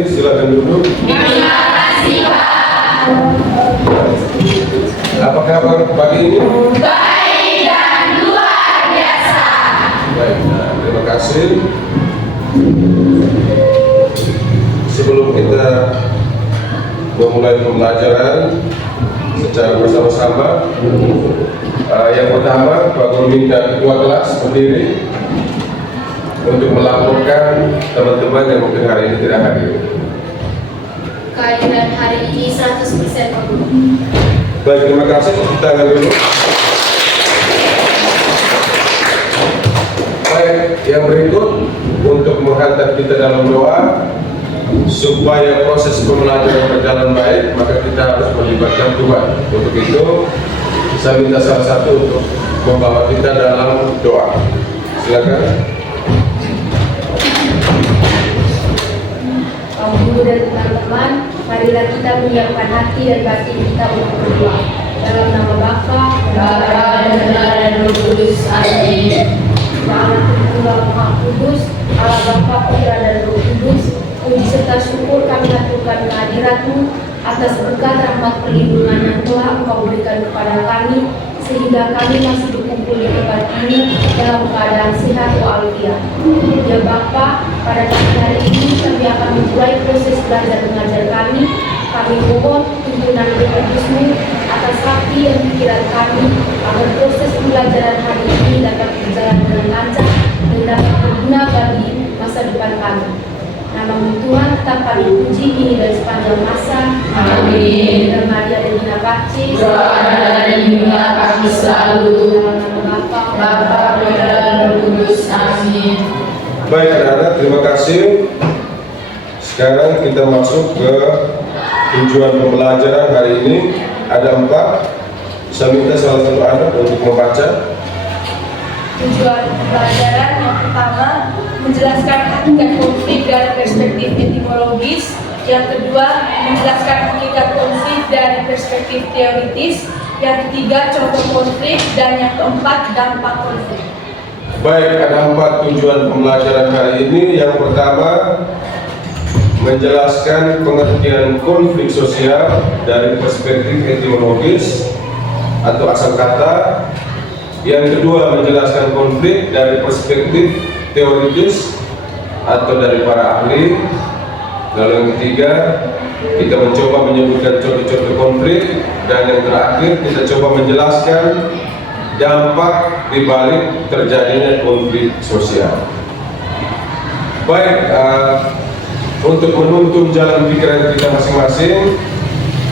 kasih, silakan duduk. Terima kasih, Pak. Apa kabar pagi ini? Baik dan luar biasa. Baik, nah, terima kasih. Sebelum kita memulai pembelajaran secara bersama-sama, yang pertama Pak Guru minta ketua kelas berdiri untuk melaporkan teman-teman yang mungkin hari ini tidak hadir. Kehadiran hari ini 100% Pak Guru. Baik, terima kasih. Tepuk tangan dulu. Baik, yang berikut untuk menghantar kita dalam doa supaya proses pembelajaran berjalan baik, maka kita harus melibatkan Tuhan. Untuk itu, saya minta salah satu untuk membawa kita dalam doa. Silakan. Pak Guru dan teman-teman, marilah kita menyiapkan hati dan batin kita untuk berdoa. Dalam nama Bapa, dan Putra dan Roh Kudus. Amin. Allah Tunggal Maha Kudus, Allah Bapa, Putra dan Roh Kudus, puji serta syukur kami haturkan kehadirat-Mu atas berkat rahmat perlindungan yang telah Engkau berikan kepada kami, sehingga kami masih berkumpul di tempat ini dalam keadaan sehat walafiat. Ya Bapa, pada pagi hari ini kami akan memulai proses belajar mengajar kami. Kami mohon tuntunan Roh Kudus-Mu atas hati dan pikiran kami, agar proses pembelajaran hari ini dapat berjalan dengan lancar dan dapat berguna bagi masa depan kami. Nama Tuhan tetap kami puji kini dan sepanjang masa. Amin. Dan Maria dan Dina Pacis, Berada dan bimbinglah kami selalu. dalam nama Bapa, Putra dan Roh Kudus. Amin. Baik, anak-anak, terima kasih. Sekarang kita masuk ke tujuan pembelajaran hari ini. Ada 4. Saya minta salah satu anak untuk membaca. Tujuan pembelajaran yang pertama, menjelaskan hakikat konflik dari perspektif etimologis. Yang kedua, menjelaskan hakikat konflik dari perspektif teoritis. Yang ketiga, contoh konflik. Dan yang keempat, dampak konflik. Baik, ada 4 tujuan pembelajaran hari ini. Yang pertama, menjelaskan pengertian konflik sosial dari perspektif etimologis atau asal kata. Yang kedua, menjelaskan konflik dari perspektif teoritis atau dari para ahli. Lalu yang ketiga, kita mencoba menyebutkan contoh-contoh konflik. Dan yang terakhir, kita coba menjelaskan dampak dibalik terjadinya konflik sosial. Baik, untuk menuntun jalan pikiran kita masing-masing,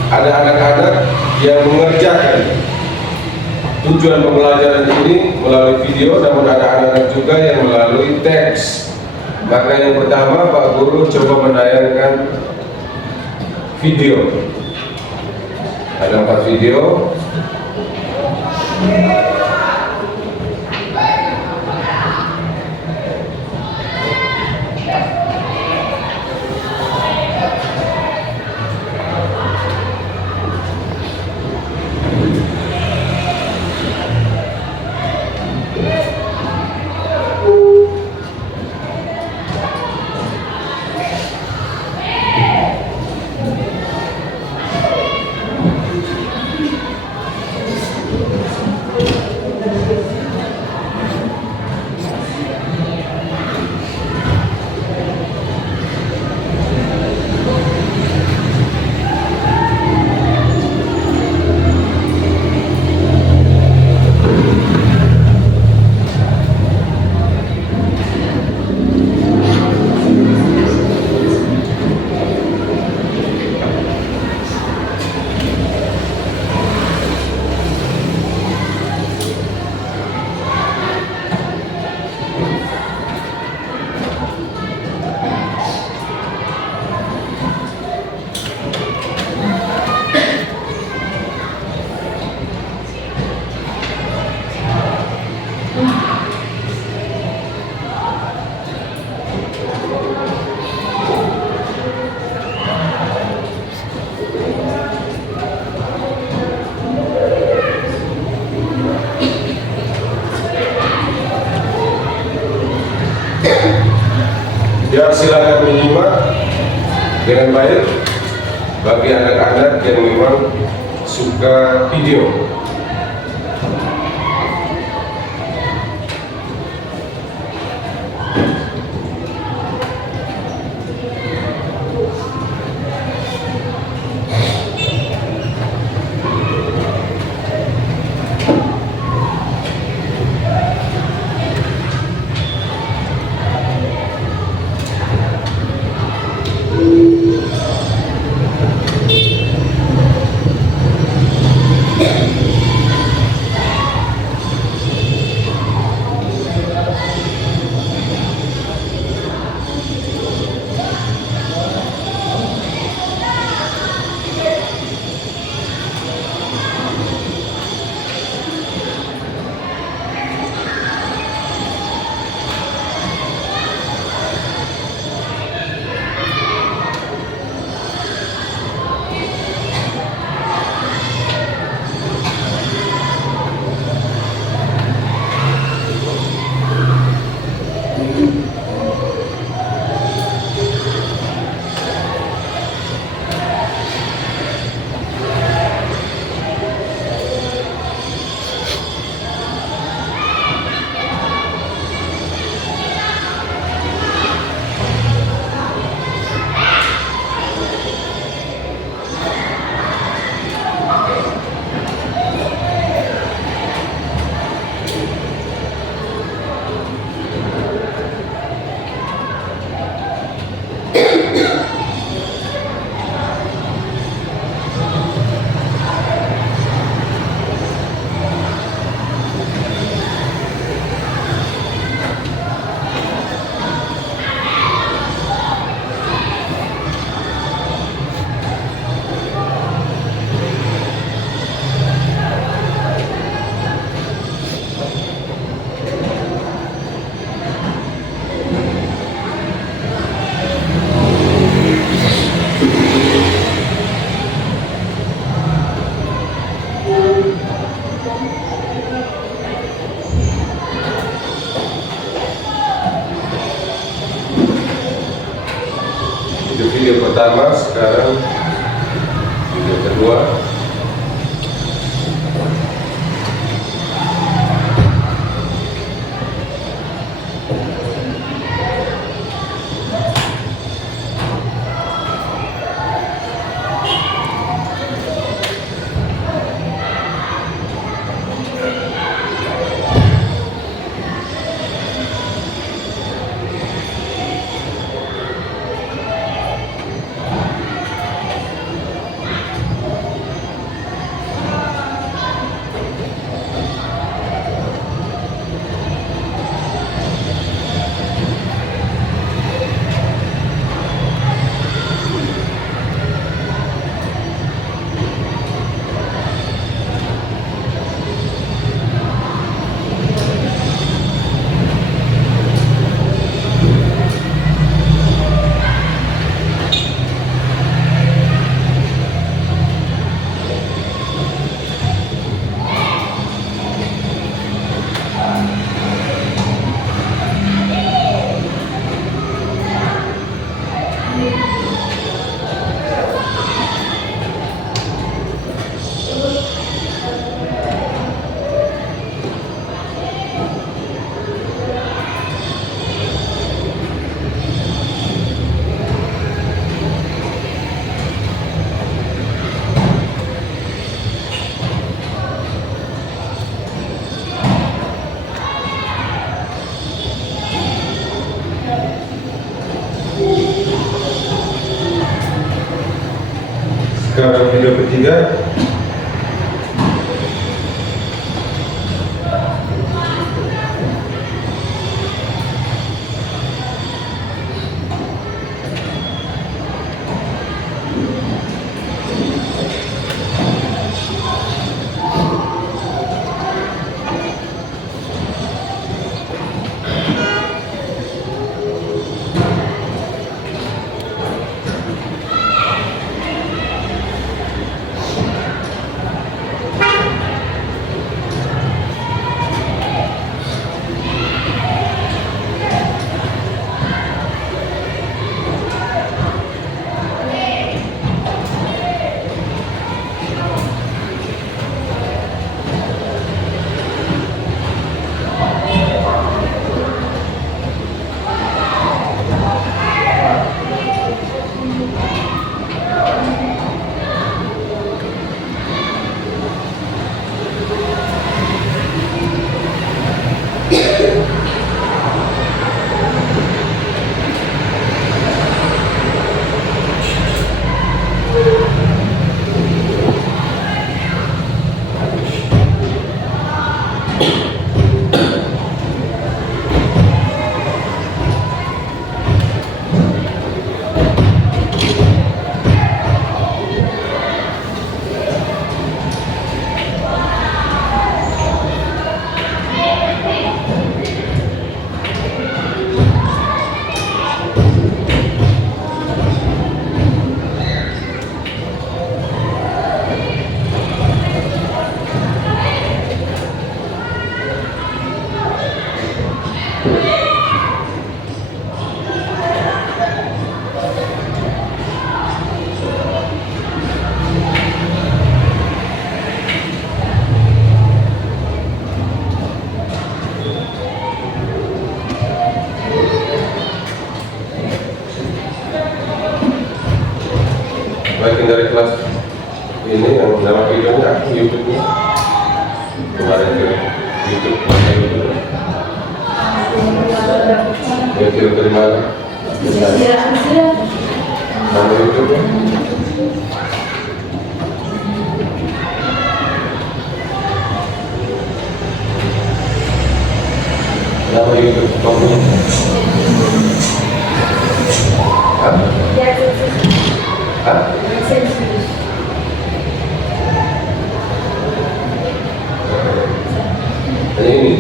ada anak-anak yang mengerjakan tujuan pembelajaran ini melalui video, namun ada anak-anak juga yang melalui teks. Maka yang pertama, Pak Guru coba menayangkan video. Ada 4 video. Ya, silakan menyimak dengan baik bagi anak-anak yang memang suka video. Itu video pertama, sekarang video kedua. videonya YouTube-nya kemarin ke YouTube mana YouTube ya kirim dari mana? Mana YouTube-nya? Nama YouTube kamu? Hah? Hah? Hanya ini?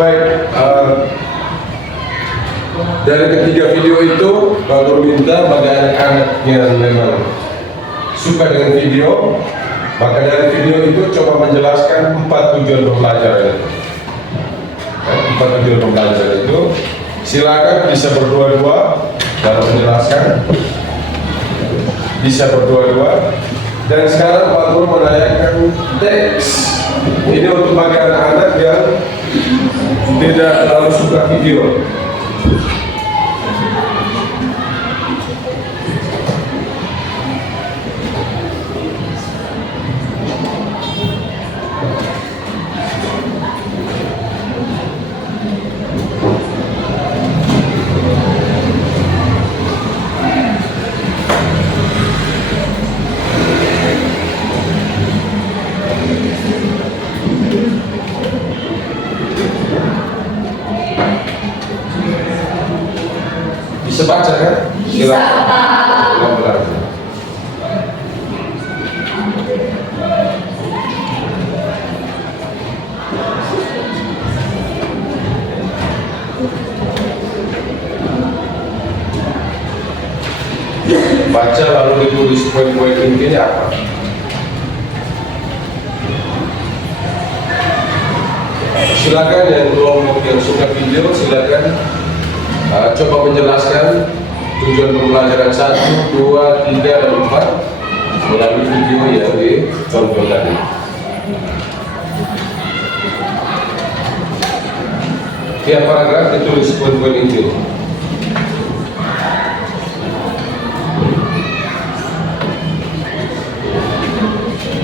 Baik, dari ketiga video itu Pak Guru minta bagi anak-anak yang memang suka dengan video, maka dari video itu coba menjelaskan 4 tujuan pembelajaran itu. 4 tujuan pembelajaran itu silakan bisa berdua-dua dalam menjelaskan, bisa berdua-dua. Dan sekarang Pak Guru menanyakan teks ini untuk bagi anak-anak yang tidak terlalu suka video. Bisa baca kan? Silakan. Pelan-pelan. Baca lalu ditulis poin-poin intinya apa? Silakan yang kelompok yang suka video silakan coba menjelaskan tujuan pembelajaran 1, 2, 3, dan 4 melalui video yang ditonton tadi. Tiap paragraf ditulis poin-poin inti.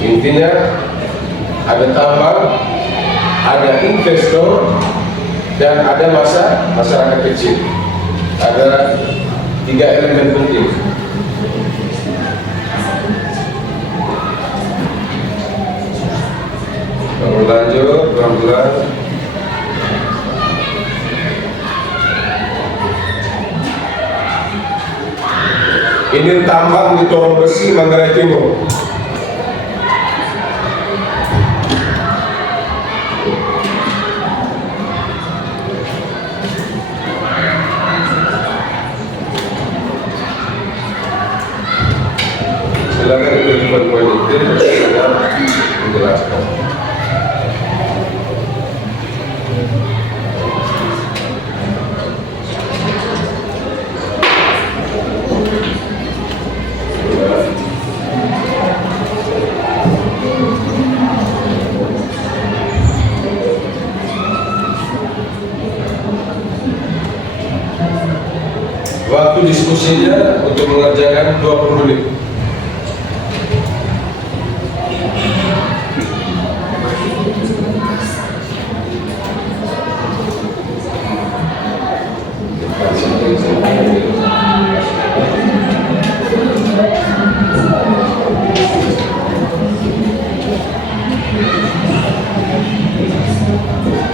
Intinya ada tambang, ada investor, dan ada masyarakat kecil. Ada 3 elemen penting. Lalu lanjut pelan-pelan. Ini tambang di Torong Besi, Manggarai Timur. Silakan ditulis poin-poin itu dan menjelaskan. Waktu diskusinya untuk mengerjakan 20 menit.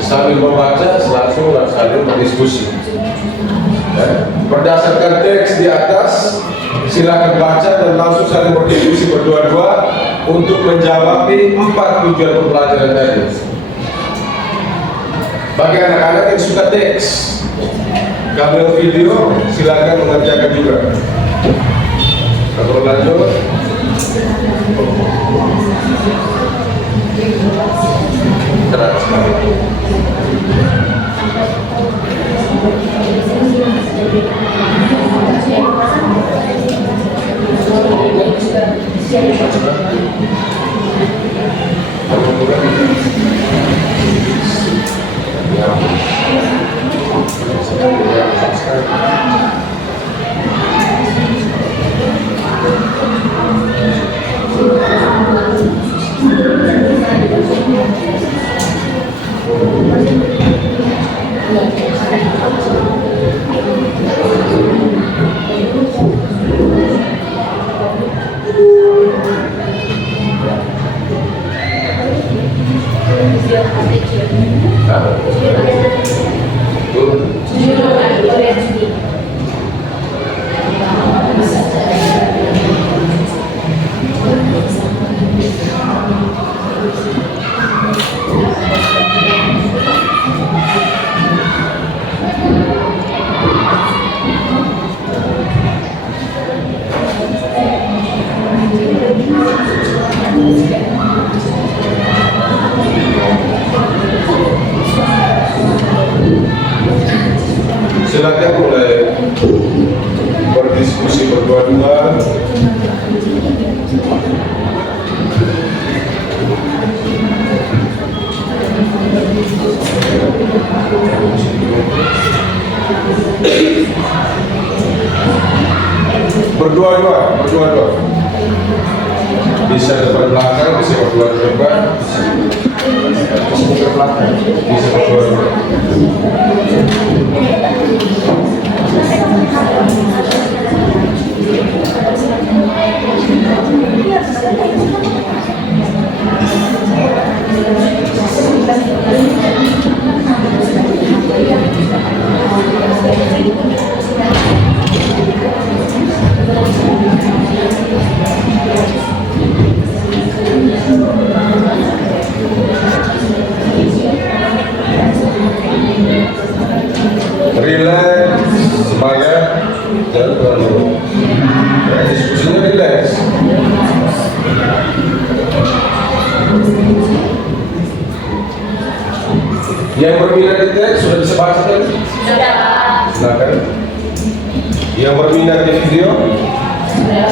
Sambil membaca, langsung saling berdiskusi. Berdasarkan teks di atas, silakan baca dan langsung saling berdiskusi berdua-dua untuk menjawab 4 tujuan pembelajaran tadi. Bagi anak-anak yang suka teks, kabel video silakan mengerjakan juga. Atau lanjut. Keras sekali. Silakan mulai berdiskusi berdua-dua. Berdua-dua. Bisa depan belakang, bisa berdua depan, bisa belakang, bisa berdua-dua. Relax, semangat, jangan terlalu diskusinya relax. Yang berminat di teks sudah bisa baca kan? Sudah. Silakan. Yang berminat di video? Sudah.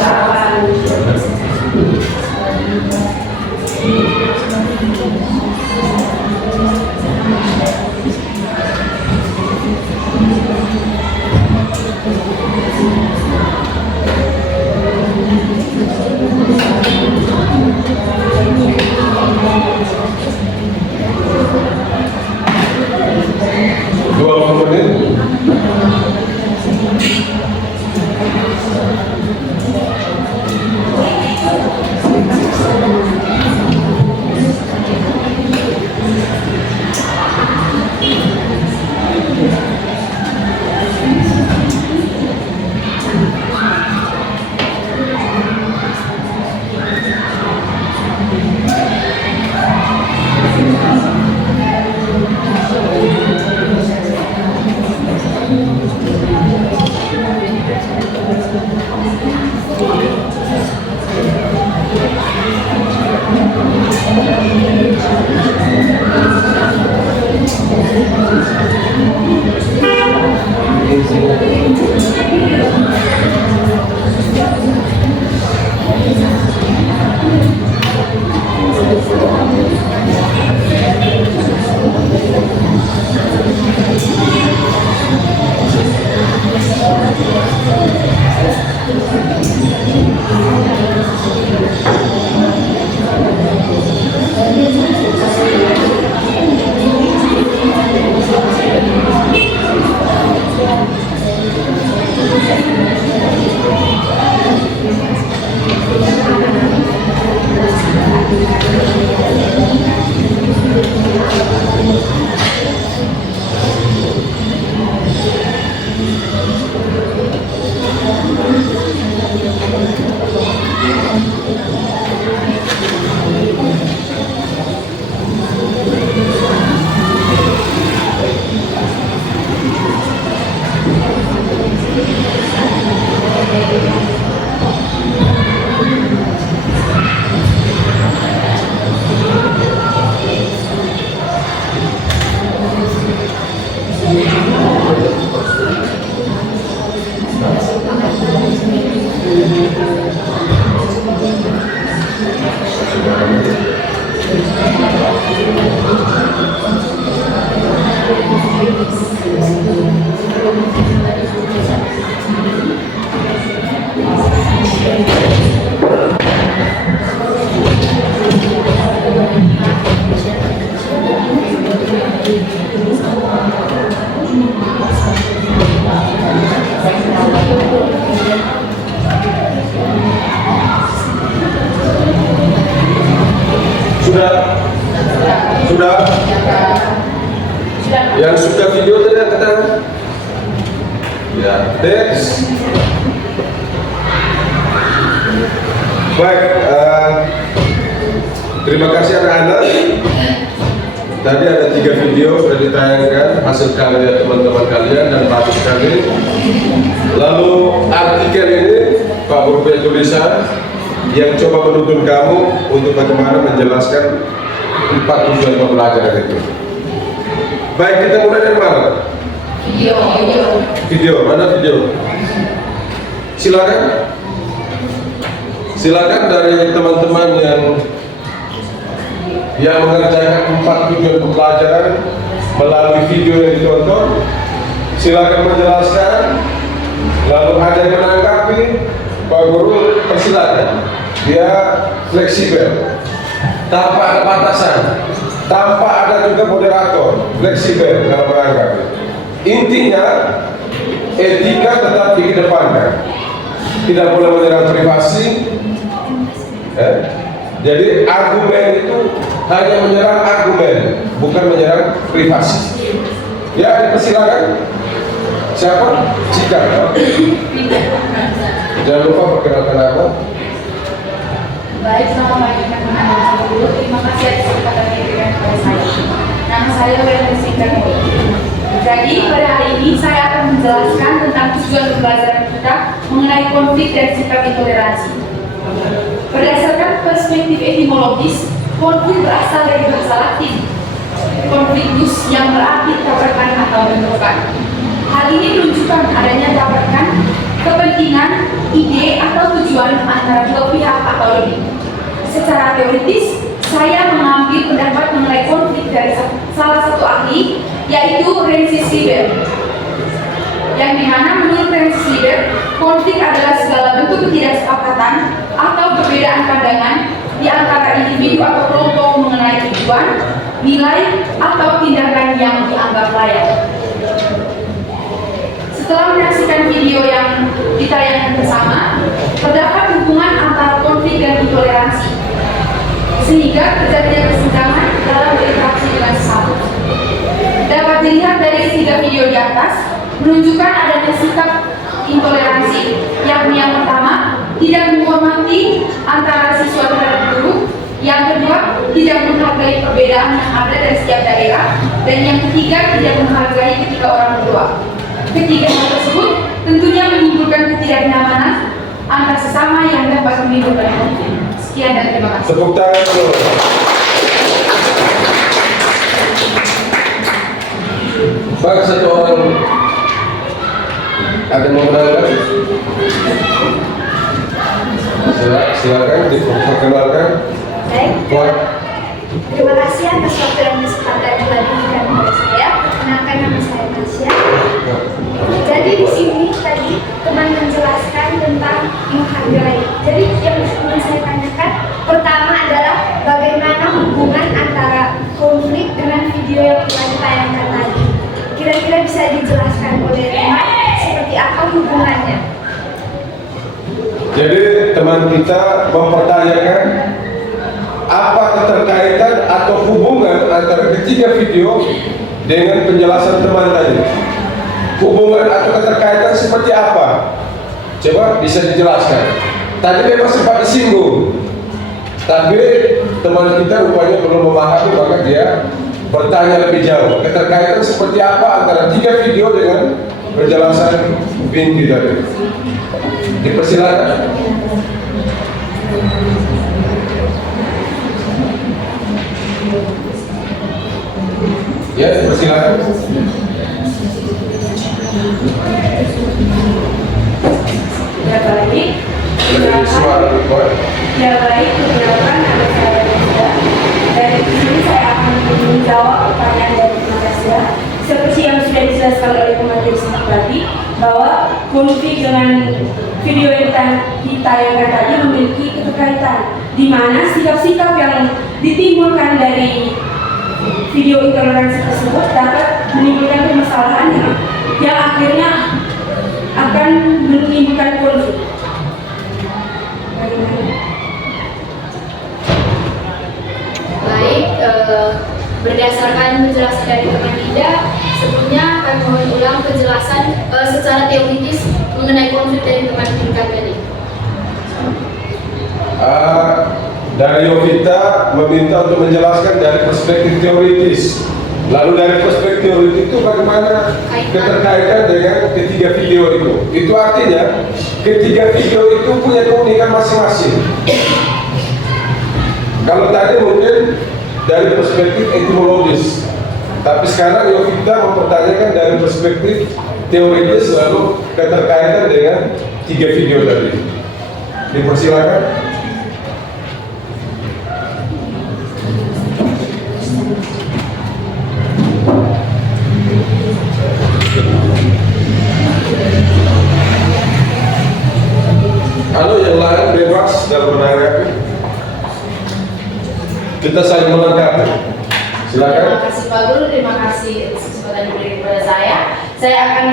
Sudah? Yang sudah video tadi angkat tangan. Ya, next. Baik, terima kasih anak-anak. Tadi ada 3 video sudah ditayangkan hasil karya teman-teman kalian dan bagus sekali. Lalu artikel ini Pak Guru punya tulisan yang coba menuntun kamu untuk bagaimana menjelaskan 4 tujuan pembelajaran itu. Baik, kita mulai dari mana? Video, mana video? Silakan dari teman-teman yang mengerjakan 4 tujuan pembelajaran melalui video yang ditonton. Silakan menjelaskan. Lalu ada yang menanggapi, Pak Guru persilakan. Dia fleksibel, tanpa ada batasan, tanpa ada juga moderator, fleksibel dalam menanggapi. Intinya etika tetap dikedepankan, tidak boleh menyerang privasi. Jadi argumen itu hanya menyerang argumen, bukan menyerang privasi. Ya, dipersilakan. Siapa? Cika. Jangan lupa perkenalkan nama. Baik, selamat pagi teman-teman dulu. Terima kasih atas kesempatan yang diberikan kepada saya. Nama saya Wenda Singkarno. Jadi pada hari ini saya akan menjelaskan tentang tujuan pembelajaran kita mengenai konflik dan sikap intoleransi. Berdasarkan perspektif etimologis, konflik berasal dari bahasa Latin conflictus yang berarti tabrakan atau bentrokan. Hal ini menunjukkan adanya tabrakan kepentingan, ide atau tujuan antara dua pihak atau lebih. Secara teoritis, saya mengambil pendapat mengenai konflik dari salah satu ahli, yaitu Francis Lieber, yang dimana menurut Francis Lieber, konflik adalah segala bentuk ketidaksepakatan atau perbedaan pandangan di antara individu atau kelompok mengenai tujuan, nilai, atau tindakan yang dianggap layak. Setelah menyaksikan video yang ditayangkan bersama, terdapat hubungan antara konflik dan intoleransi, sehingga terjadinya kesenjangan dalam berinteraksi dengan sesama. Dapat dilihat dari 3 video di atas, menunjukkan adanya sikap intoleransi, yakni yang pertama, tidak menghormati antara siswa terhadap guru, yang kedua, tidak menghargai perbedaan yang ada dari setiap daerah, dan yang ketiga, tidak menghargai ketika orang berdoa. Ketiga hal tersebut tentunya menimbulkan ketidaknyamanan antar sesama yang dapat menimbulkan konflik. Sekian dan terima kasih. Tepuk tangan dulu. Pak, satu orang ada mau menanggapi? Silakan diperkenalkan. Baik, Buat terima kasih atas waktu dan kesempatan yang telah diberikan kepada saya. Perkenalkan, nama saya Tasya. Jadi di sini tadi teman menjelaskan tentang menghargai. Jadi yang ingin saya tanyakan pertama adalah bagaimana hubungan antara konflik dengan video yang telah ditayangkan tadi. Kira-kira bisa dijelaskan oleh teman seperti apa hubungannya? Jadi teman kita mempertanyakan apa keterkaitan atau hubungan antara ketiga video dengan penjelasan teman tadi. Hubungan atau keterkaitan seperti apa? Coba bisa dijelaskan. Tadi memang sempat disinggung, tapi teman kita rupanya belum memahami, maka dia bertanya lebih jauh. Keterkaitan seperti apa antara 3 video dengan penjelasan Binti tadi? Dipersilakan. Ya, persilakan. Ya baik. Dari suara record. Ya baik, perkenalkan nama saya Reza. Dari sini saya akan menjawab pertanyaan dari Malaysia. Seperti yang sudah dijelaskan oleh pemateri sedikit tadi, bahwa konflik dengan video yang ditayangkan tadi memiliki keterkaitan, di mana sikap-sikap yang ditimbulkan dari video intoleransi tersebut dapat menimbulkan permasalahan yang akhirnya akan menimbulkan konflik. Baik, berdasarkan penjelasan dari teman Ida, sebelumnya akan mohon ulang penjelasan secara teoritis mengenai konflik dari teman tingkat tadi. Dari Yovita meminta untuk menjelaskan dari perspektif teoritis. Lalu dari perspektif teoritis itu bagaimana keterkaitan dengan ketiga video itu? Itu artinya ketiga video itu punya keunikan masing-masing. Kalau tadi mungkin dari perspektif etimologis, tapi sekarang Yovita mempertanyakan dari perspektif teoritis lalu keterkaitan dengan tiga video tadi. Dipersilakan. Kalau yang lain bebas dalam menanggapi, kita saling melengkapi. Silakan. Terima kasih Pak Guru, terima kasih atas kesempatan diberikan kepada saya. Saya akan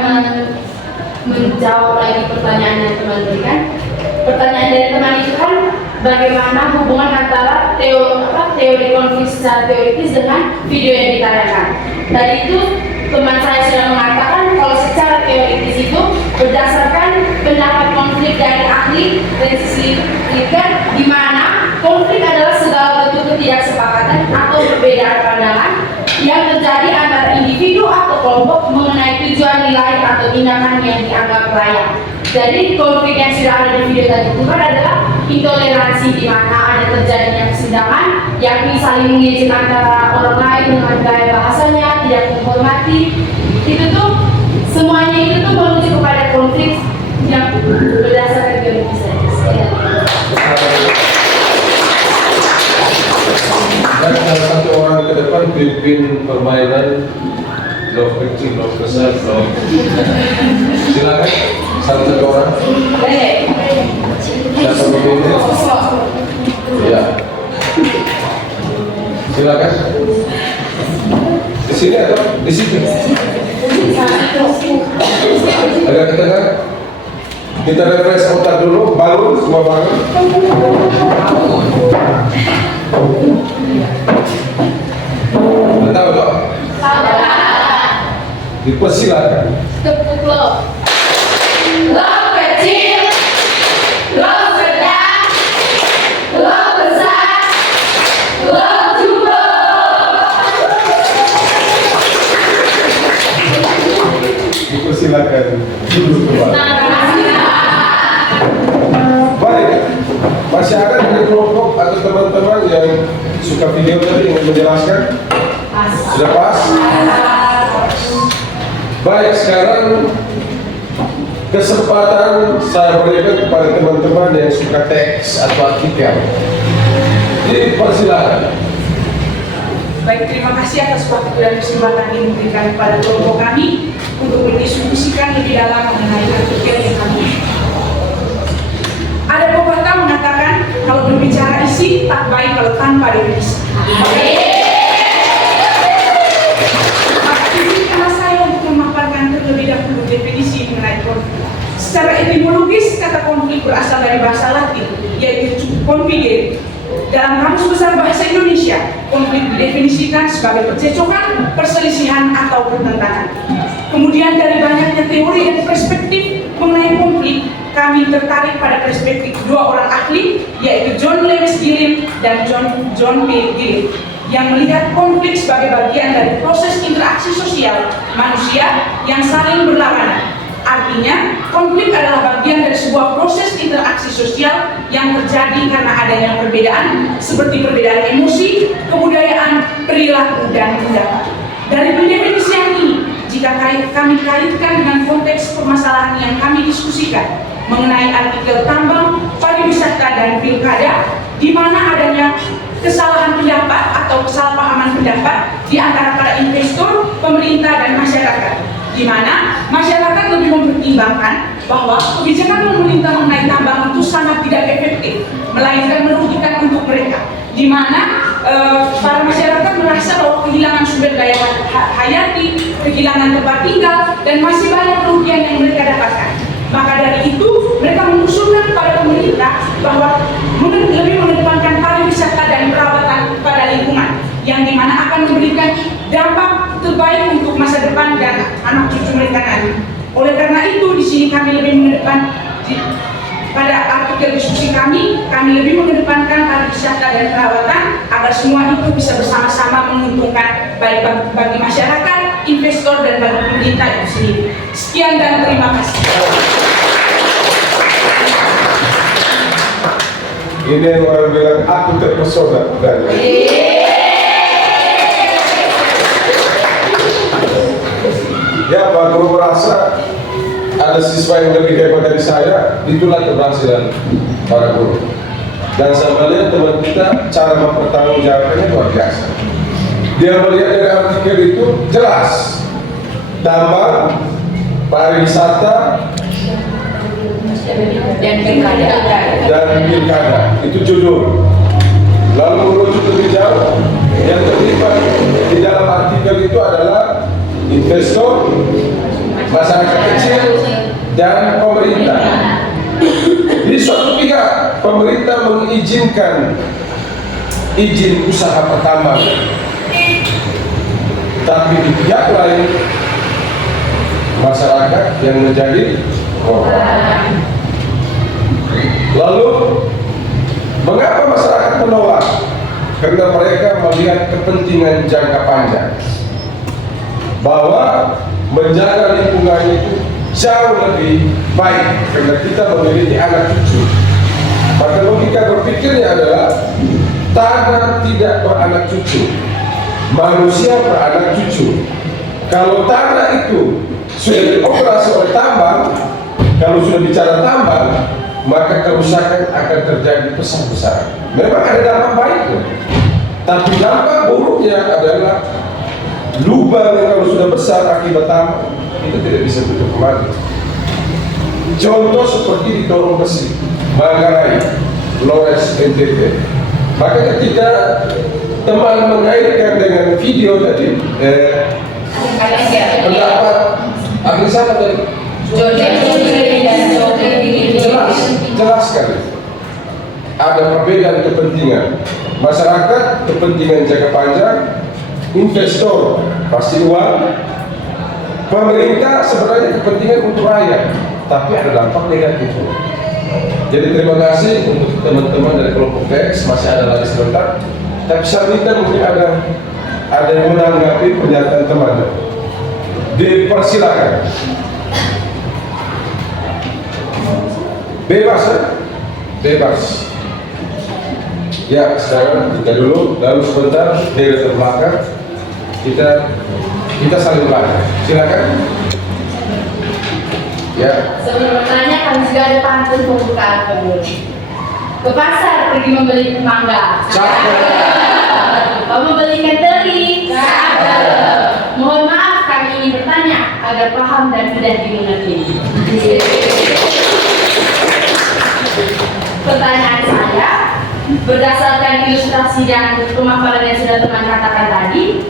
menjawab lagi pertanyaan yang teman berikan. Pertanyaan dari teman itu kan bagaimana hubungan antara teori konflik secara teoritis dengan video yang ditayangkan. Tadi itu teman saya sudah mengatakan kalau secara teoritis itu berdasarkan pendapat konflik dari ahli dari sisi lihat di mana konflik adalah segala bentuk ketidaksepakatan atau perbedaan pandangan yang terjadi antara individu atau kelompok mengenai tujuan nilai atau tindakan yang dianggap layak. Jadi konflik yang sudah ada di video tadi itu kan adalah intoleransi, di mana ada terjadinya kesenjangan yakni saling mengejek antara orang lain dengan gaya bahasanya, tidak menghormati. Itu tuh semuanya itu tuh menuju kepada konflik yang berdasarkan teoritis saja. Dan salah satu orang ke depan pimpin permainan love kecil, love besar, love. Silakan salah satu orang. Siapa pemimpin? Ya. Silakan. Di sini atau di situ? Agak kita kan? Kita refresh otak dulu, bangun semua bangun. Tahu tak? Dipersilakan. Tepuk lo. Lo kecil, lo sedang, lo besar, lo jumbo. Dipersilakan. Baik, masih ada dari kelompok atau teman-teman yang suka video tadi ingin menjelaskan? Sudah pas? Baik, sekarang kesempatan saya berikan kepada teman-teman yang suka teks atau artikel. Jadi persilakan. Baik, terima kasih atas waktu dan kesempatan yang diberikan kepada kelompok kami untuk berdiskusikan lebih dalam mengenai artikel yang kami. Ada pepatah mengatakan kalau berbicara isi tak baik kalau tanpa definisi. Maka izinkanlah saya untuk memaparkan terlebih dahulu definisi mengenai konflik. Secara etimologis, kata konflik berasal dari bahasa Latin, yaitu confligere. Dalam Kamus Besar Bahasa Indonesia, konflik didefinisikan sebagai percekcokan, perselisihan, atau pertentangan. Kemudian dari banyaknya teori dan perspektif mengenai konflik, kami tertarik pada perspektif dua orang ahli, yaitu John Lewis Gillim dan John P. Gillim, yang melihat konflik sebagai bagian dari proses interaksi sosial manusia yang saling berlawanan. Artinya, konflik adalah bagian dari sebuah proses interaksi sosial yang terjadi karena adanya perbedaan, seperti perbedaan emosi, kebudayaan, perilaku, dan pendapat. Dari pendefinisian ini, jika kami kaitkan dengan konteks permasalahan yang kami diskusikan mengenai artikel tambang, pariwisata, dan pilkada, di mana adanya kesalahan pendapat atau kesalahpahaman pendapat di antara para investor, pemerintah, dan masyarakat, di mana masyarakat lebih mempertimbangkan bahwa kebijakan pemerintah mengenai tambang itu sangat tidak efektif, melainkan merugikan untuk mereka, di mana para masyarakat merasa bahwa kehilangan sumber daya hayati, kehilangan tempat tinggal, dan masih banyak kerugian yang mereka dapatkan. Maka dari itu, mereka mengusulkan kepada pemerintah bahwa lebih mengedepankan pariwisata dan perawatan pada lingkungan, yang dimana akan memberikan dampak terbaik untuk masa depan dan anak cucu mereka nanti. Oleh karena itu, di sini kami lebih mengedepan pada artikel diskusi kami lebih mengedepankan pariwisata dan perawatan agar semua itu bisa bersama-sama menguntungkan baik bagi masyarakat, investor, dan bagi pemerintah itu sendiri. Sekian dan terima kasih. Ini yang orang bilang aku terpesona dan ya, Pak Guru merasa ada siswa yang lebih hebat dari saya, itulah keberhasilan para guru. Dan saya melihat teman kita cara mempertanggungjawabkannya luar biasa. Dia melihat dari artikel itu jelas, tambang, pariwisata, dan pilkada, itu judul. Lalu merujuk lebih jauh, yang terlibat di dalam artikel itu adalah investor, masyarakat kecil, dan pemerintah. Di suatu pihak, pemerintah mengizinkan izin usaha pertambangan, tapi di pihak lain masyarakat yang menjadi korban. Lalu mengapa masyarakat menolak? Karena mereka melihat kepentingan jangka panjang, bahwa menjaga lingkungan itu jauh lebih baik karena kita memiliki anak cucu. Maka logika berpikirnya adalah tanah tidak beranak cucu, manusia beranak cucu. Kalau tanah itu sudah dioperasi oleh tambang, kalau sudah bicara tambang, maka kerusakan akan terjadi besar-besaran. Memang ada dampak baiknya, tapi dampak buruknya adalah lubang yang kalau sudah besar akibat tambang itu tidak bisa tutup kembali. Contoh seperti di Torong Besi, Manggarai, Flores, NTT. Maka ketika teman mengaitkan dengan video tadi, pendapat ahli sana tadi jelas sekali ada perbedaan kepentingan masyarakat, kepentingan jangka panjang, investor pasti uang, pemerintah sebenarnya kepentingan untuk rakyat, tapi ada dampak negatif. Jadi terima kasih untuk teman-teman dari kelompok X, masih ada lagi sebentar, tapi saya minta mungkin ada yang menanggapi pernyataan teman. Dipersilakan. Bebas ya? Bebas. Ya, sekarang kita dulu, lalu sebentar dari terbelakang kita saling belajar. Silakan. Ya. Sebelum bertanya, kami juga ada pantun pembukaan dulu. Ke pasar pergi membeli mangga. Mau membeli teri. Mohon maaf, kami ingin bertanya agar paham dan mudah dimengerti. Pertanyaan saya, berdasarkan ilustrasi dan pemaparan yang sudah teman katakan tadi,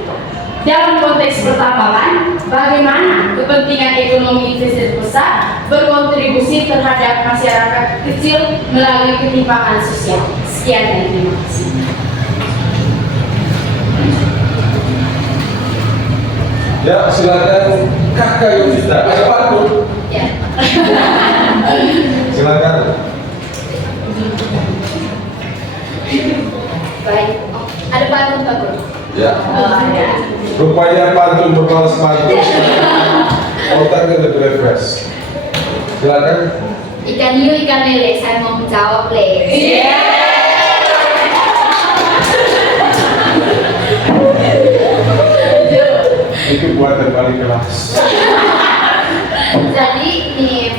dalam konteks pertambangan, bagaimana kepentingan ekonomi investor besar berkontribusi terhadap masyarakat kecil melalui ketimpangan sosial? Sekian dan terima kasih. Ya, silakan Kakak Yovita. Ada pantun? Ya. Silakan. Baik. Ada pantun Pak Guru? Ya. Ada. Rupanya pantun berbalas pantun. Otaknya lebih refresh. Silakan. Ikan hiu, ikan lele, saya mau menjawab le. itu buatan balik kelas. Jadi ini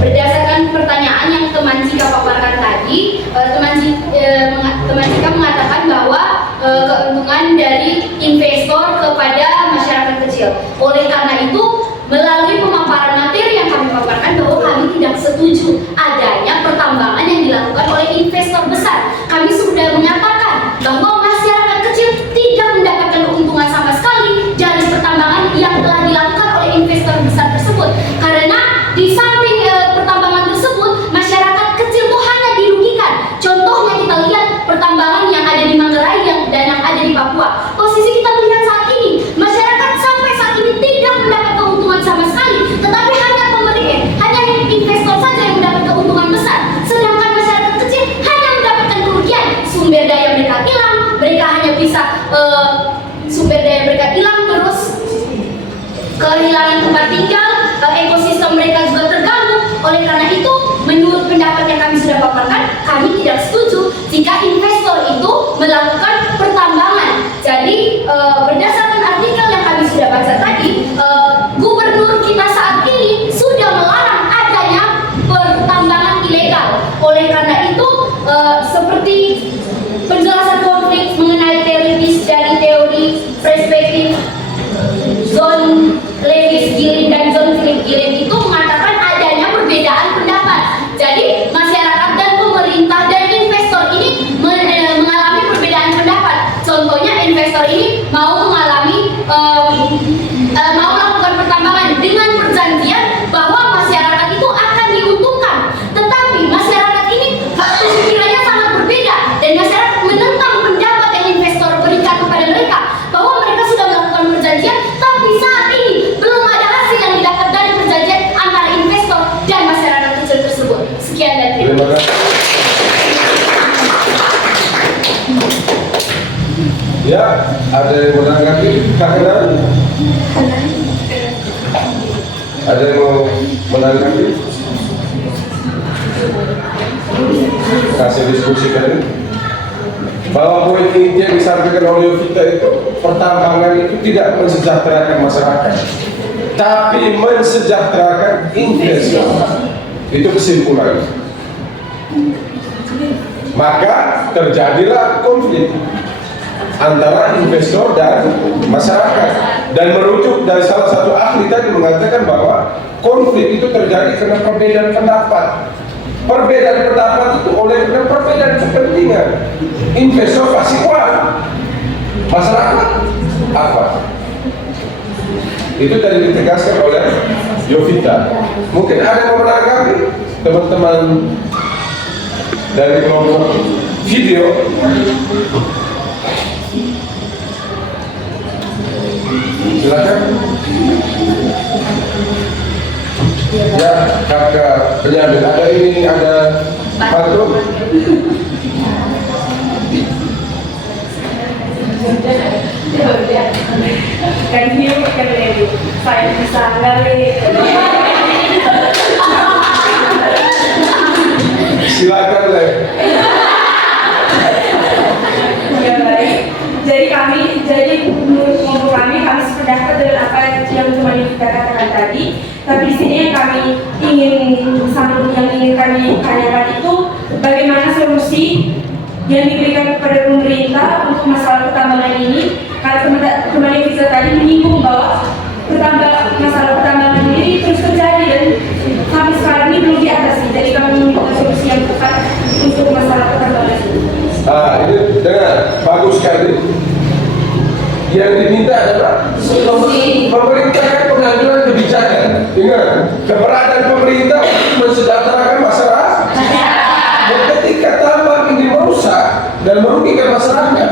berdasarkan pertanyaan yang teman Cika paparkan tadi, teman Cika mengatakan bahwa keuntungan dari investor kepada masyarakat kecil. Oleh karena itu, melalui pemaparan materi yang kami paparkan bahwa kami tidak setuju adanya pertambangan yang dilakukan oleh investor besar. Kami sudah menyatakan bahwa masyarakat kecil tidak mendapatkan keuntungan sama sekali dari pertambangan yang telah dilakukan oleh investor besar tersebut. Karena di samping pertambangan tersebut, masyarakat kecil itu hanya dirugikan. Contohnya kita lihat pertambangan yang ada di Manggarai dan yang ada di Papua. Posisi kita melihat saat ini, masyarakat sampai saat ini tidak mendapat keuntungan sama sekali, tetapi hanya investor saja yang mendapat keuntungan besar. Sedangkan masyarakat kecil hanya mendapatkan kerugian. Sumber daya mereka hilang, mereka hanya bisa sumber daya mereka hilang, terus kehilangan tempat tinggal, ekosistem mereka juga terganggu. Oleh karena itu, menurut pendapat yang kami sudah paparkan, kami tidak setuju jika investor itu melakukan pertambangan. Jadi berdasarkan artikel yang kami sudah baca tadi, gubernur kita saat ini sudah melarang adanya pertambangan ilegal. Oleh karena itu, seperti penjelasan konflik mengenai teoritis dari teori perspektif John Lewis Gillen dan John Philip Gillen itu mengatakan adanya perbedaan pendapat. Jadi masyarakat dan pemerintah dan investor ini mengalami perbedaan pendapat. Contohnya investor ini mau melakukan pertambangan dengan perjanjian bahwa masyarakat itu akan diuntungkan. Tetapi masyarakat ini pemikirannya sangat berbeda dan masyarakat menentang pendapat yang investor berikan kepada mereka bahwa mereka sudah melakukan perjanjian, tapi saat ini belum ada hasil yang didapat dari perjanjian antara investor dan masyarakat kecil tersebut. Sekian dan terima kasih. Ya, ada yang menanggapi? Kakak, ada yang mau menanggapi? Kasih diskusikan bahwa poin inti yang disampaikan oleh Yovita itu, pertambangan itu tidak mensejahterakan masyarakat, tapi mensejahterakan investor. Itu kesimpulan. Maka terjadilah konflik antara investor dan masyarakat, dan merujuk dari salah satu ahli tadi mengatakan bahwa konflik itu terjadi karena perbedaan pendapat. Perbedaan pendapat itu oleh karena perbedaan kepentingan. Investor pasti uang, masyarakat apa? Itu tadi ditegaskan oleh Yovita. Mungkin ada yang menanggapi teman-teman dari kelompok video. Silakan. Ya, kakak penyampaian ada ini, ada Pak. Kan hiu kan lebu, saya bisa ngali. Silakan Le. Ya baik. Jadi menurut kelompok kami sependapat dengan apa yang cuma kita katakan tadi. Tapi di sini yang kami ingin kami tanyakan itu bagaimana solusi yang diberikan kepada pemerintah untuk masalah pertambangan ini. Karena teman Yovita tadi menyinggung bahwa masalah pertambangan ini terus terjadi dan sampai sekarang ini belum diatasi. Jadi kami meminta solusi yang tepat untuk masalah pertambangan ini. Ini dengar, bagus sekali. Yang diminta adalah pemerintah pengambilan kebijakan. Ingat, keberadaan pemerintah untuk mensejahterakan masyarakat. Dan ketika tambang ini merusak dan merugikan masyarakat,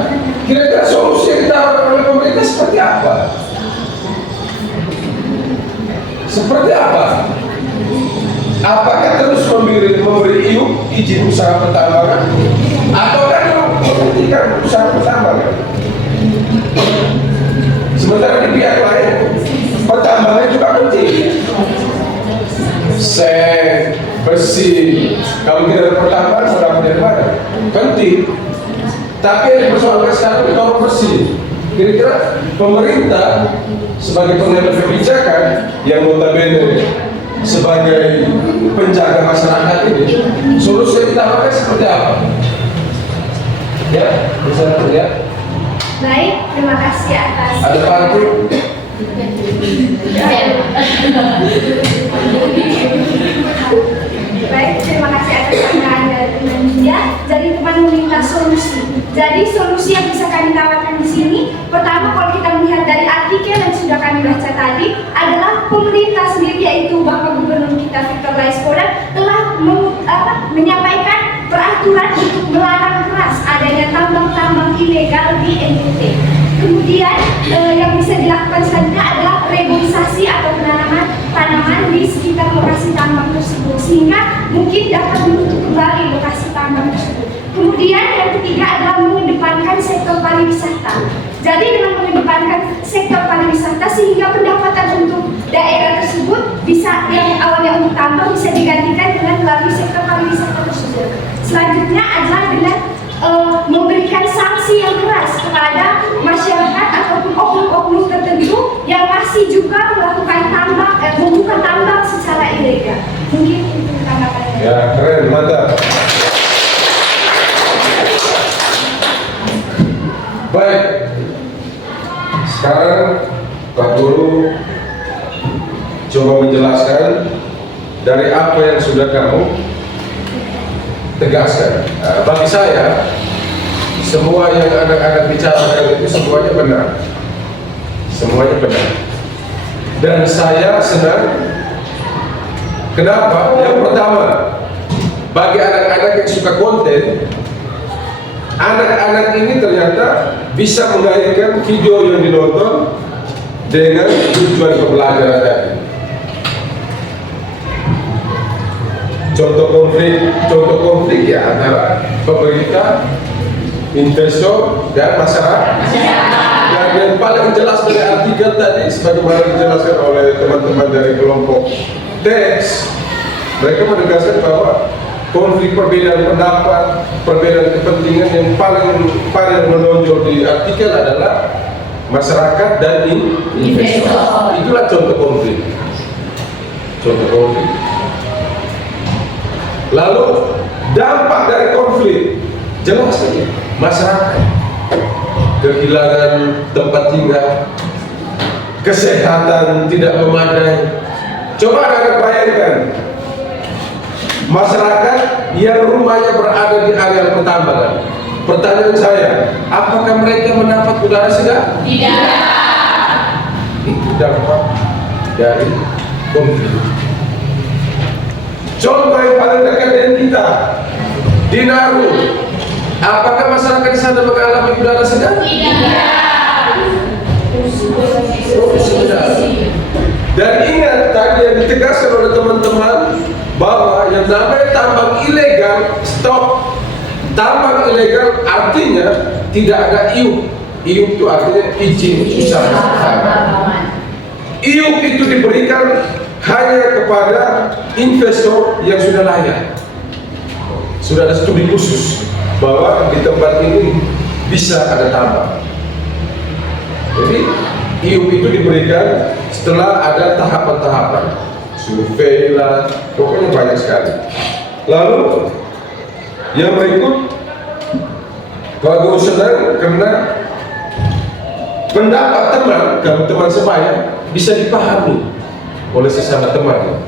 kira-kira solusi yang ditawarkan oleh pemerintah seperti apa? Seperti apa? Apakah terus memberi izin usaha pertambangan, atau kan menghentikan usaha pertambangan? Sementara di pihak lain, pertambangan juga penting. Seng, besi, kalau tidak ada pertambangan, mau dapat dari mana? Penting. Tapi yang dipersoalkan sekarang itu besi. Kira-kira pemerintah sebagai pengambil kebijakan yang notabene sebagai penjaga masyarakat ini, solusi yang ditawarkan seperti apa? Ya, bisa lihat. Baik, terima kasih atas. Ada pantun. Baik, terima kasih atas pandangan dari teman dia. Jadi teman meminta solusi. Jadi solusi yang bisa kami tawarkan di sini, pertama kalau kita melihat dari artikel yang sudah kami baca tadi, adalah pemerintah sendiri yaitu Bapak Gubernur kita Victor Laiskodat telah menyampaikan peraturan untuk melarang keras adanya tambang-tambang ilegal di NTT. Kemudian yang bisa dilakukan selanjutnya adalah reboisasi atau penanaman tanaman di sekitar lokasi tambang tersebut sehingga mungkin dapat menutup kembali lokasi tambang tersebut. Kemudian yang ketiga adalah mengedepankan sektor pariwisata. Jadi dengan mengedepankan sektor pariwisata sehingga pendapatan untuk daerah tersebut bisa yang awalnya untuk tambang bisa digantikan dengan melalui sektor pariwisata tersebut. Selanjutnya adalah dengan memberikan sanksi yang keras kepada masyarakat ataupun oknum-oknum tertentu yang masih juga melakukan tambang, membuka tambang secara ilegal. Mungkin itu tanggapannya. Ya, keren, mantap. Baik, sekarang Pak Guru coba menjelaskan dari apa yang sudah kamu tegaskan. Bagi saya, semua yang anak-anak bicarakan itu semuanya benar. Semuanya benar. Dan saya senang. Kenapa? Yang pertama, bagi anak-anak yang suka konten, anak-anak ini ternyata bisa mengaitkan video yang ditonton dengan tujuan pembelajaran tadi. Contoh konflik ya antara pemerintah, investor, dan masyarakat. Dan yang paling jelas dari artikel tadi, sebagaimana dijelaskan oleh teman-teman dari kelompok teks, mereka menegaskan bahwa konflik perbedaan pendapat, perbedaan kepentingan yang paling menonjol di artikel adalah masyarakat dan investor. Itulah contoh konflik. Contoh konflik. Lalu dampak dari konflik jelas saja, masyarakat kehilangan tempat tinggal, kesehatan tidak memadai. Coba anda bayangkan masyarakat yang rumahnya berada di area pertambangan. Pertanyaan saya, apakah mereka mendapat udara segar? Tidak. Itu dampak dari konflik. Contoh yang paling dekat dengan kita di Naru, apakah masyarakat di sana mengalami udara segar? Tidak. Dan ingat tadi yang ditegaskan oleh teman-teman bahwa yang namanya tambang ilegal, stop. Tambang ilegal artinya tidak ada IUP. IUP itu artinya izin usaha. IUP itu diberikan hanya kepada investor yang sudah layak. Sudah ada studi khusus bahwa di tempat ini bisa ada tambang. Jadi IUP itu diberikan setelah ada tahapan-tahapan, survei lah, pokoknya banyak sekali. Lalu yang berikut, Pak Guru senang karena pendapat teman, kalau teman sebaya bisa dipahami oleh sesama teman.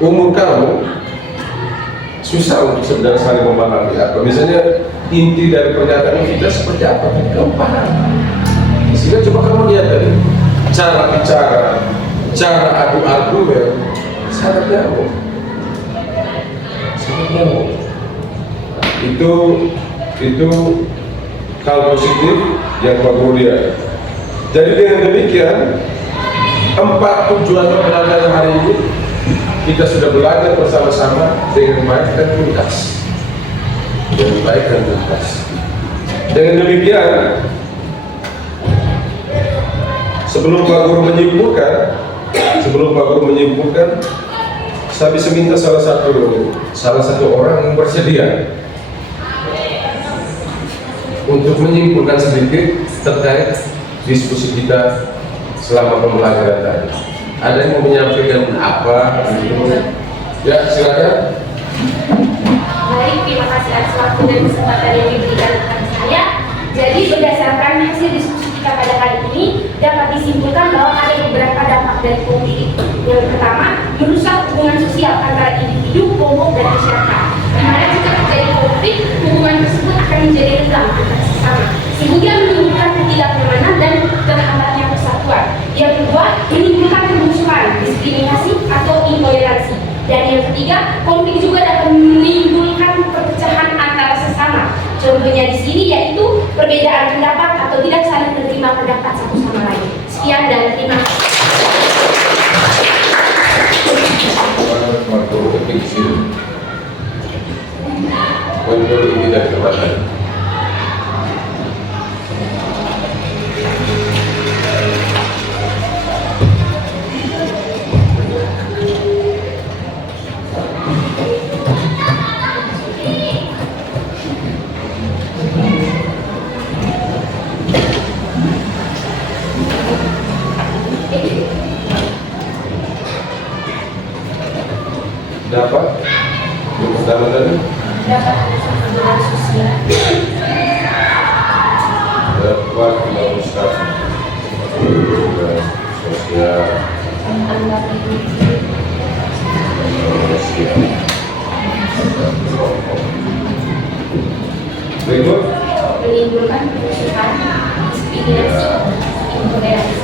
Umur kamu susah untuk sebenarnya saling memahami apa. Misalnya inti dari pernyataan kita seperti apa, kamu paham. Sehingga coba kamu lihat tadi cara bicara, cara adu argumen sangat nyambung. Sangat nyambung. Itu hal positif yang Pak Guru lihat. Jadi dengan demikian 4 tujuan pembelajaran hari ini kita sudah belajar bersama-sama dengan baik dan tuntas. Dengan baik dan tuntas. Dengan demikian, sebelum Pak Guru menyimpulkan, saya bisa minta salah satu orang yang bersedia untuk menyimpulkan sedikit terkait diskusi kita selama pembelajaran tadi. Ada yang mau menyampaikan apa? Ya, silakan. Baik, terima kasih atas waktu dan kesempatan yang diberikan kepada saya. Jadi berdasarkan hasil diskusi kita pada kali ini dapat disimpulkan bahwa ada beberapa dampak dari konflik. Yang pertama, merusak hubungan sosial antara individu, kelompok, dan masyarakat. Di mana jika terjadi konflik, hubungan tersebut akan menjadi renggang antar sesama, sehingga menimbulkan ketidaknyamanan dan terhambatnya persatuan. Yang kedua, menimbulkan permusuhan, diskriminasi atau intoleransi. Dan yang ketiga, konflik juga dapat menimbulkan perpecahan antara sesama. Contohnya di sini yaitu perbedaan pendapat atau tidak saling menerima pendapat satu sama lain. Sekian dan terima kasih. Dapat? Yang pertama tadi? Dapat hubungan sosial. Dapat merusak hubungan sosial. Anggap individu. Berikut. Menimbulkan permusuhan, diskriminasi, intoleransi.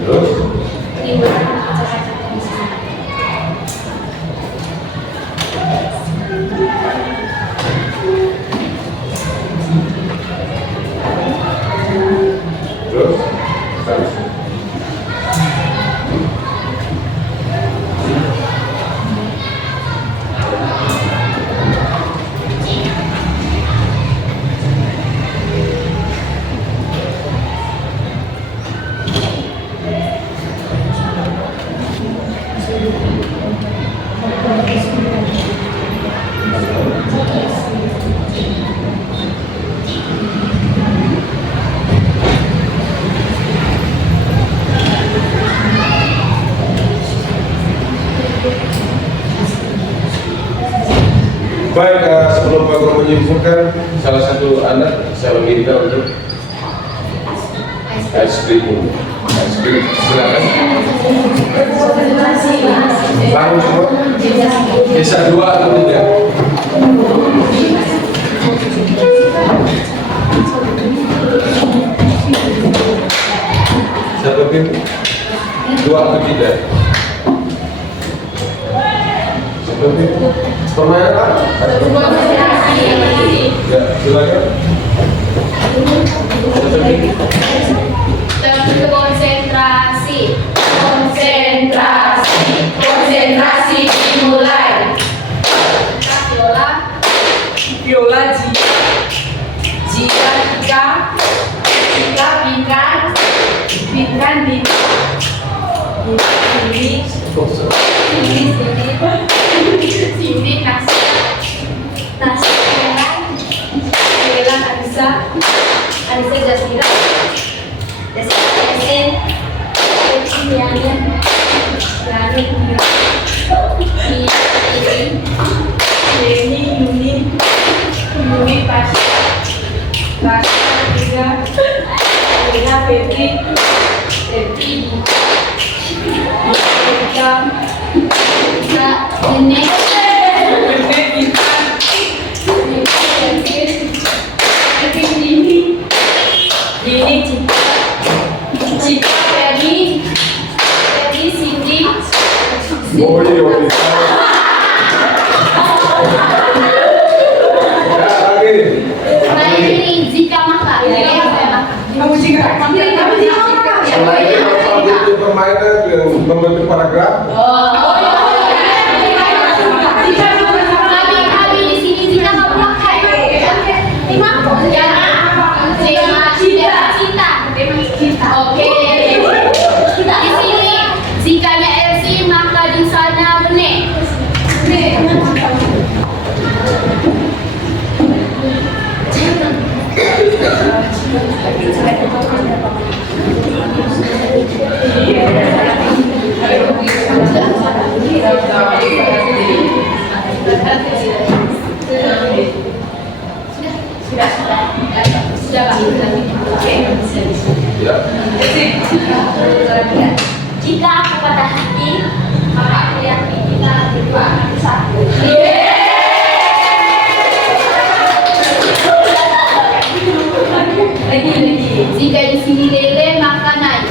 Terus? Menimbulkan perpecahan di sini. Terus? Terus? Baik, sebelum Pak Guru menyimpulkan, salah satu anak saya meminta untuk es krim. Es krim, silakan. Bangun semua. Bisa 2 atau 3? Satu tim, 2 atau 3? Satu tim. Permainan apa? Ya, silakan. Konsentrasi, konsentrasi, konsentrasi dimulai. Viola jika bintang Cindy nasi merah Anissa Jasmira Yasin Yuni Pasha Petri membentuk paragraf. Kami di sini Sudah Pak. Oke. Ya. Jika aku patah hati, maka aku yakin kita berdua akan bersatu. Lagi. Jika di sini lele, maka naik.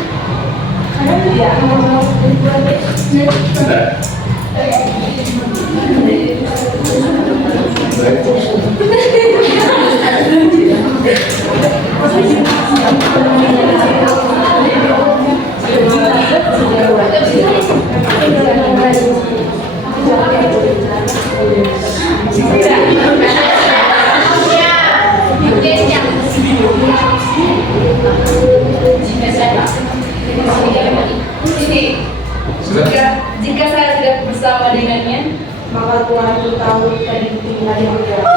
Jika saya tidak bersama dengannya, maka Tuhan itu tahu dan tinggal yang berdoa.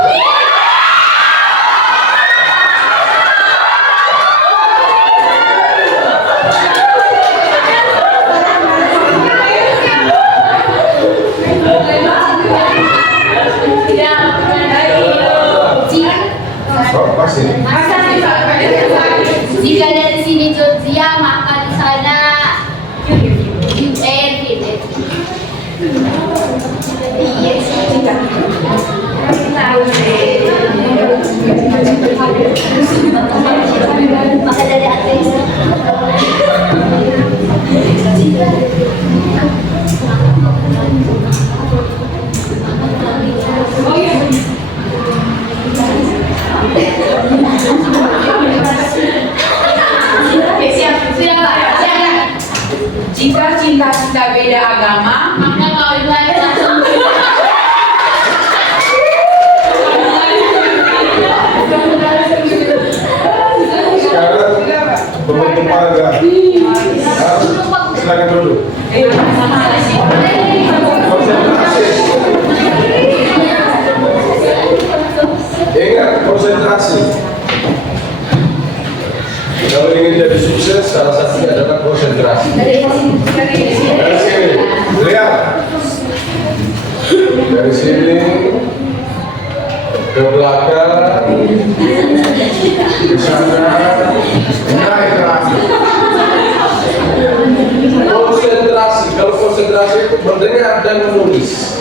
Jika dari sini Georgia, maka di sana maka dari ateis. Jika cinta beda agama, Maka kau langsung Sekarang berbentuk paraga. Silakan duduk. Konsentrasi. Ingat, konsentrasi. Kalau ingin jadi sukses, salah satunya adalah konsentrasi. Dari sini, lihat. Dari sini ke belakang, ke sana, naik ke atas. Konsentrasi. Kalau konsentrasi itu mendengar dan menulis.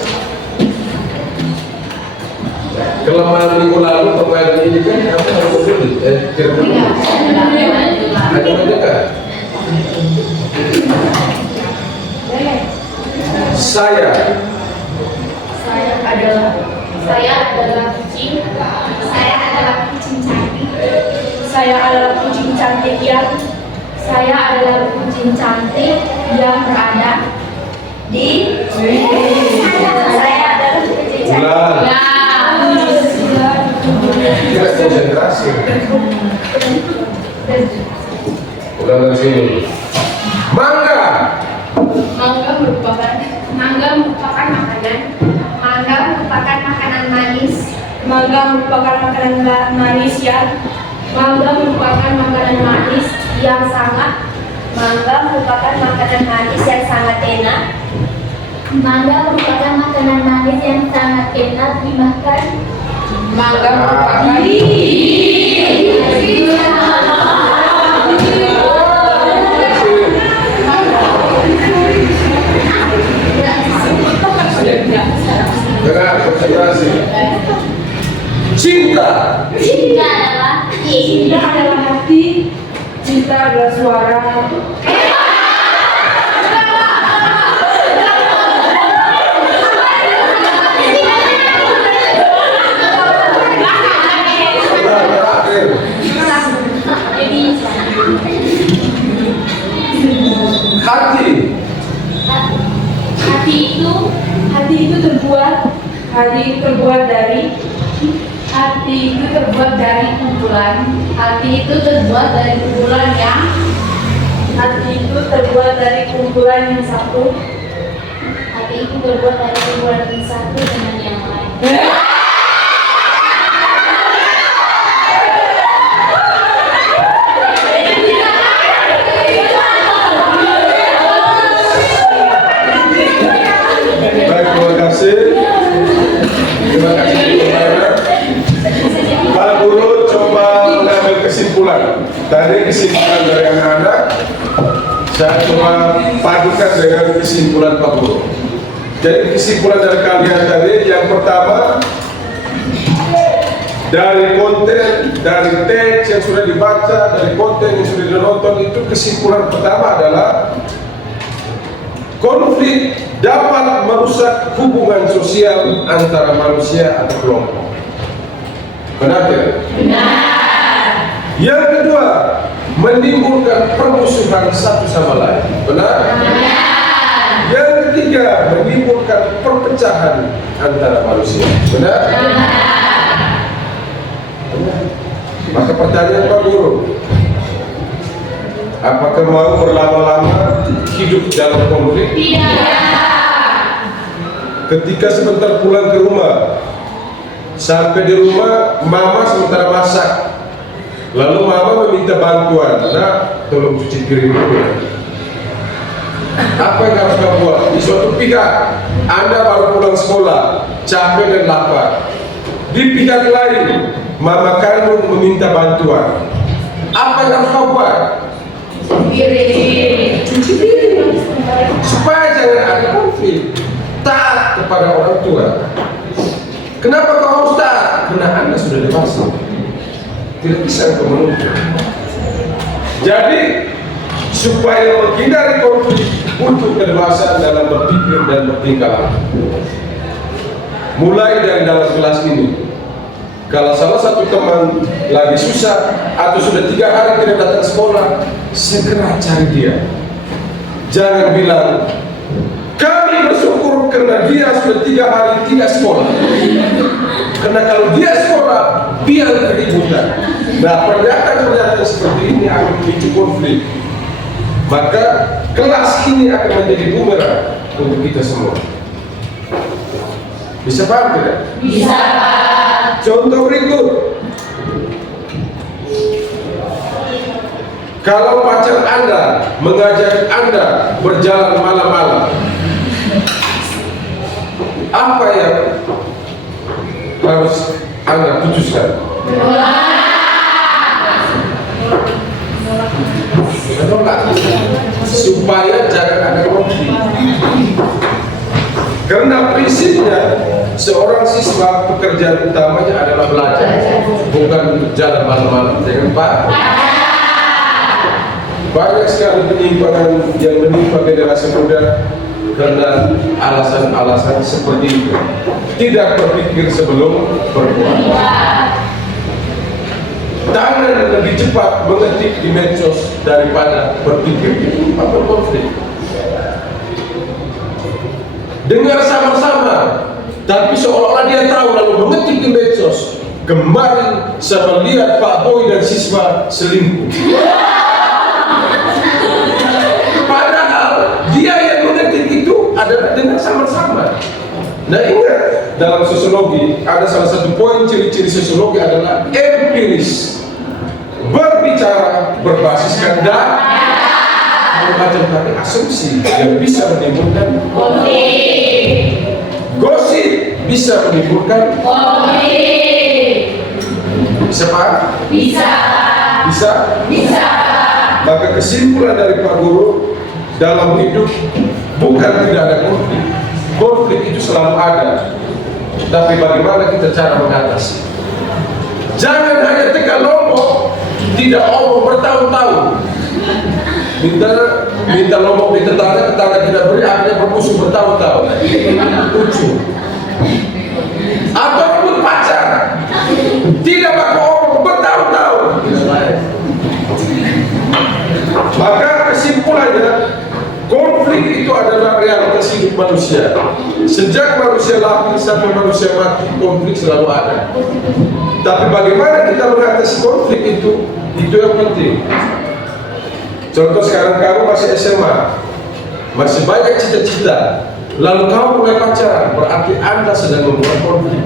Kelemahan minggu lalu kemarin ini kan apa harus menulis? Tidak menulis. Hanya mendengar. Saya adalah kucing. Saya adalah kucing cantik. Saya adalah kucing cantik yang Saya adalah kucing cantik yang berada di. Saya adalah kucing cantik. ulang. Tidak konsentrasi. Ulang dari sini. Mangga. Mangga merupakan makanan. Mangga merupakan makanan manis. mangga merupakan makanan manis yang Mangga merupakan makanan manis yang sangat. Mangga merupakan makanan manis yang sangat enak. Mangga merupakan makanan manis yang sangat enak dimakan. mangga merupakan Dengar konsentrasi. Cinta. Cinta adalah hati, cinta adalah suara. Terakhir. Hati. Hati itu terbuat dari kumpulan. Hati itu terbuat dari kumpulan yang. Hati itu terbuat dari kumpulan yang satu. Hati itu terbuat dari kumpulan yang satu dengan yang lain. Baik, terima kasih. Terima kasih kepada Pak Guru. Coba mengambil kesimpulan. Tadi kesimpulan dari anak-anak, saya coba padukan dengan kesimpulan Pak Guru. Jadi kesimpulan dari kalian tadi, yang pertama, dari konten, dari teks yang sudah dibaca, dari konten yang sudah ditonton, itu kesimpulan pertama adalah konflik dapat merusak hubungan sosial antara manusia atau kelompok. Benar tidak? Benar. Yang kedua, menimbulkan permusuhan satu sama lain. Benar? Benar. Yang ketiga, menimbulkan perpecahan antara manusia. Benar? Benar. Maka pertanyaan Pak Guru, apakah mau berlama-lama hidup dalam konflik? Tidak. Ketika sebentar pulang ke rumah, sampai di rumah mama sementara masak, lalu mama meminta bantuan, nah tolong cuci piring dulu. Apa yang harus kamu buat? Di suatu pihak Anda baru pulang sekolah, capek dan lapar. Di pihak lain, mama kandung meminta bantuan. Apa yang harus kamu buat? Cuci piring. Supaya jangan ada konflik. Taat kepada orang tua. Kenapa kau harus taat? Karena Anda sudah dewasa. Tidak bisa kau menuntut. Jadi supaya menghindari konflik, butuh kedewasaan dalam berpikir dan bertingkah laku. Mulai dari dalam kelas ini, kalau salah satu teman lagi susah atau sudah 3 hari tidak datang sekolah, segera cari dia. Jangan bilang, kami bersyukur karena dia sudah 3 hari tidak sekolah. Karena kalau dia sekolah, dia keributan. Nah, pernyataan-pernyataan seperti ini akan memicu konflik. Maka kelas ini akan menjadi bumerang untuk kita semua. Bisa paham tidak? Bisa, Pak. Contoh berikut. Kalau pacar Anda mengajak Anda berjalan malam-malam, apa yang harus Anda putuskan? Menolak. Supaya jangan ada konflik. Karena prinsipnya seorang siswa pekerjaan utamanya adalah belajar, bukan untuk jalan malam-malam. Jangan Pak. Banyak sekali penyimpangan yang menimpa generasi muda karena alasan-alasan seperti itu. Tidak berpikir sebelum berbuat. Tangan lebih cepat mengetik di medsos daripada berpikir di tempat berkonflik. Dengar sama-sama, tapi seolah-olah dia tahu lalu mengetik di medsos. Kemarin saya melihat Pak Boy dan siswa selingkuh. Padahal dia yang mengetik itu adalah dengar sama-sama. Nah ingat, dalam sosiologi ada salah satu poin ciri-ciri sosiologi adalah empiris. Berbicara berbasiskan data, macam tadi asumsi yang bisa menimbulkan Konflik. gosip bisa menimbulkan Konflik. bisa Pak? Bisa. Bisa? Bisa. Maka kesimpulan dari Pak Guru, dalam hidup bukan tidak ada konflik. Konflik itu selalu ada, tapi bagaimana kita cara mengatasi. Jangan hanya tekan lombok, tidak omong bertahun-tahun. Minta lombok di tetangga tidak beri, akhirnya bermusuh bertahun-tahun. Lucu. Atau pun pacar, tidak pakai omong bertahun-tahun. Maka kesimpulannya, konflik itu adalah realitas hidup manusia. Sejak manusia lahir sampai manusia mati, konflik selalu ada. Tapi bagaimana kita mengatasi konflik itu yang penting. Contoh sekarang kamu masih SMA, masih banyak cita-cita, lalu kamu mulai pacaran, berarti Anda sedang membuat konflik.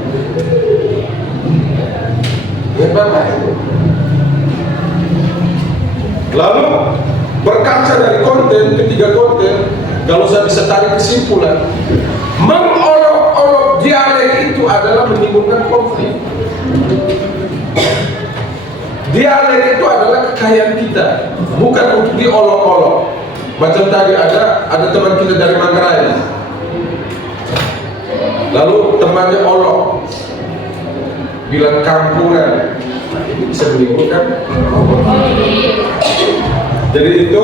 Lalu berkaca dari konten, ketiga konten, kalau saya bisa tarik kesimpulan, mengolok-olok dialek itu adalah menimbulkan konflik. Dialek itu adalah kekayaan kita, bukan untuk diolok-olok. Macam tadi ada teman kita dari Manggarai, lalu temannya olok, bilang kampungan, itu bisa menimbulkan. Jadi itu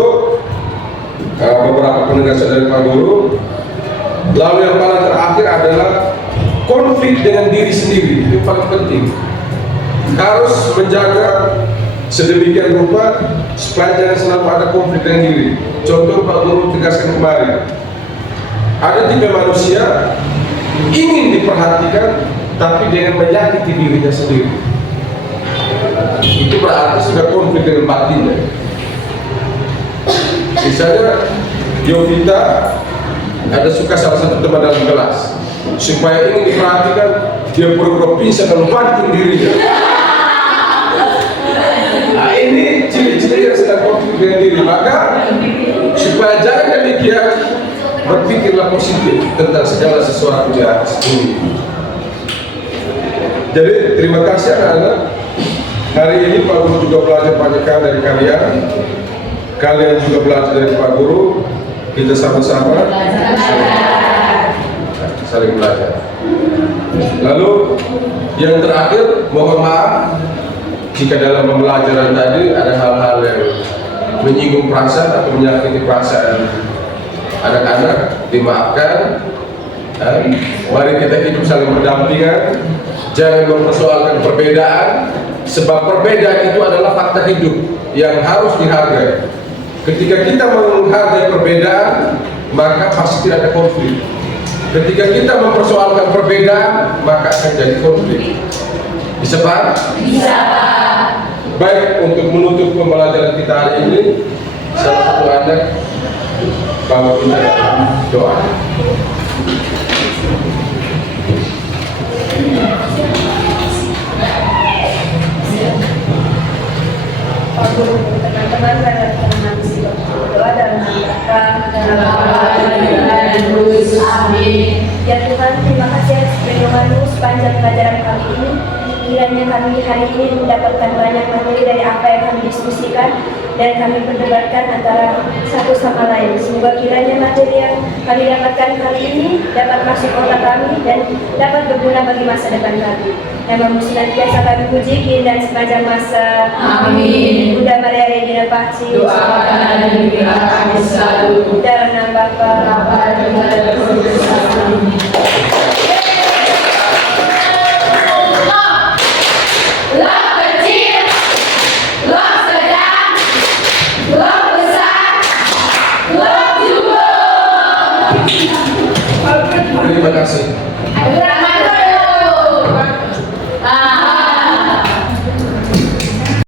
beberapa penegasan dari Pak Guru. Lalu yang paling terakhir adalah konflik dengan diri sendiri, itu paling penting. Harus menjaga sedemikian rupa supaya jangan selalu ada konflik dengan diri. Contoh Pak Guru tegaskan kemarin, ada tipe manusia ingin diperhatikan tapi dengan menyakiti dirinya sendiri. Itu berarti sudah konflik dengan batinnya. Misalnya Yovita ada suka salah satu teman dalam kelas, supaya ingin diperhatikan dia pura-pura pingsan dan banting dirinya. Nah ini ciri-ciri yang sedang konflik dengan diri. Maka supaya jangan demikian, berpikirlah positif tentang segala sesuatu di atas bumi. Jadi terima kasih anak-anak. Hari ini Pak Guru juga belajar banyak hal dari kalian juga belajar dari Pak Guru. Kita sama-sama saling belajar. Lalu yang terakhir, mohon maaf jika dalam pembelajaran tadi ada hal-hal yang menyinggung perasaan atau menyakiti perasaan anak-anak, dimaafkan. Mari kita hidup saling berdampingan, jangan mempersoalkan perbedaan, sebab perbedaan itu adalah fakta hidup yang harus dihargai. Ketika kita menghargai perbedaan, maka pasti tidak ada konflik. Ketika kita mempersoalkan perbedaan, maka akan jadi konflik. Bisa Pak? Bisa Pak. Baik, untuk menutup pembelajaran kita hari ini, salah satu anak bawa kita doa. Pak Guru, teman-teman, saya berdoa dalam Ya Tuhan, terima kasih atas perlindungan-Mu sepanjang pelajaran kali ini. Kiranya kami hari ini mendapatkan banyak materi dari apa yang kami diskusikan dan kami perdebatkan antara satu sama lain. Semoga kiranya materi yang kami dapatkan kali ini dapat masuk otak kami dan dapat berguna bagi masa depan kami. Nama-Mu senantiasa kami puji kini dan sepanjang masa. Amin. Bunda Maria Regina Pacis, Doakan diri kami selalu. dalam nama Bapa, dan Putra dan Roh Kudus. Amin. Love kecil, love sedang, love besar, love juga. Terima kasih.